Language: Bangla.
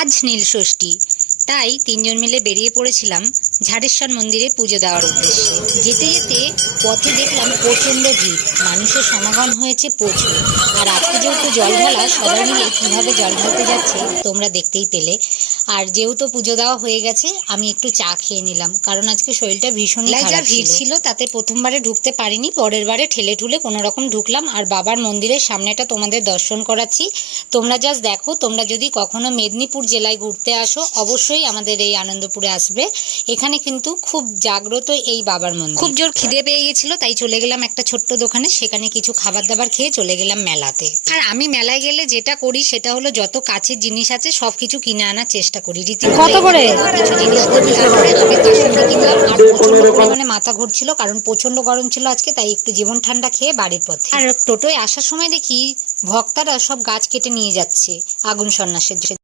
আজ নীলষষ্ঠী, তাই তিনজন মিলে বেরিয়ে পড়েছিলাম ঝাড়েশ্বর মন্দিরে পুজো দেওয়ার উদ্দেশ্যে। যেতে যেতে পথে দেখলাম প্রচণ্ড ভিড়, মানুষের সমাগম হয়েছে প্রচুর। আর আজকে যেহেতু জল ঢালা, সবাই মিলে কীভাবে জল ঢালতে যাচ্ছে তোমরা দেখতেই পেলে। আর যেহেতু পুজো দেওয়া হয়ে গেছে, আমি একটু চা খেয়ে নিলাম, কারণ আজকে শরীরটা ভীষণই খারাপ ভিড় ছিল। তাতে প্রথমবারে ঢুকতে পারিনি, পরের বারে ঠেলে ঠুলে কোনো রকম ঢুকলাম। আর বাবার মন্দিরের সামনেটা তোমাদের দর্শন করাচ্ছি, তোমরা জাস্ট দেখো। তোমরা যদি কখনো মেদিনীপুর জেলায় ঘুরতে আসো, অবশ্যই আমাদের এই আনন্দপুরে আসবে। এখানে কিন্তু খুব জাগ্রত এই বাবার মন্দির। খুব জোর খিদে পেয়ে গেছিল, তাই চলে গেলাম একটা ছোট্ট দোকানে, সেখানে কিছু খাবার দাবার খেয়ে চলে গেলাম মেলাতে। আর আমি মেলায় গেলে যেটা করি সেটা হলো যত কাছের জিনিস আছে সবকিছু কিনে আনার চেষ্টা করি। কত করে? কিছু জিনিস তারপরে আমি কাসুন্দি কিনলাম। আর প্রচন্ড পরিমাণে মাথা ঘুরছিল, কারণ প্রচন্ড গরম ছিল আজকে, তাই একটু জীবন ঠান্ডা খেয়ে বাড়ির পথে। আর টোটোয় আসার সময় দেখি ভক্তরা সব গাছ কেটে নিয়ে যাচ্ছে আগুন সন্ন্যাসের জন্য।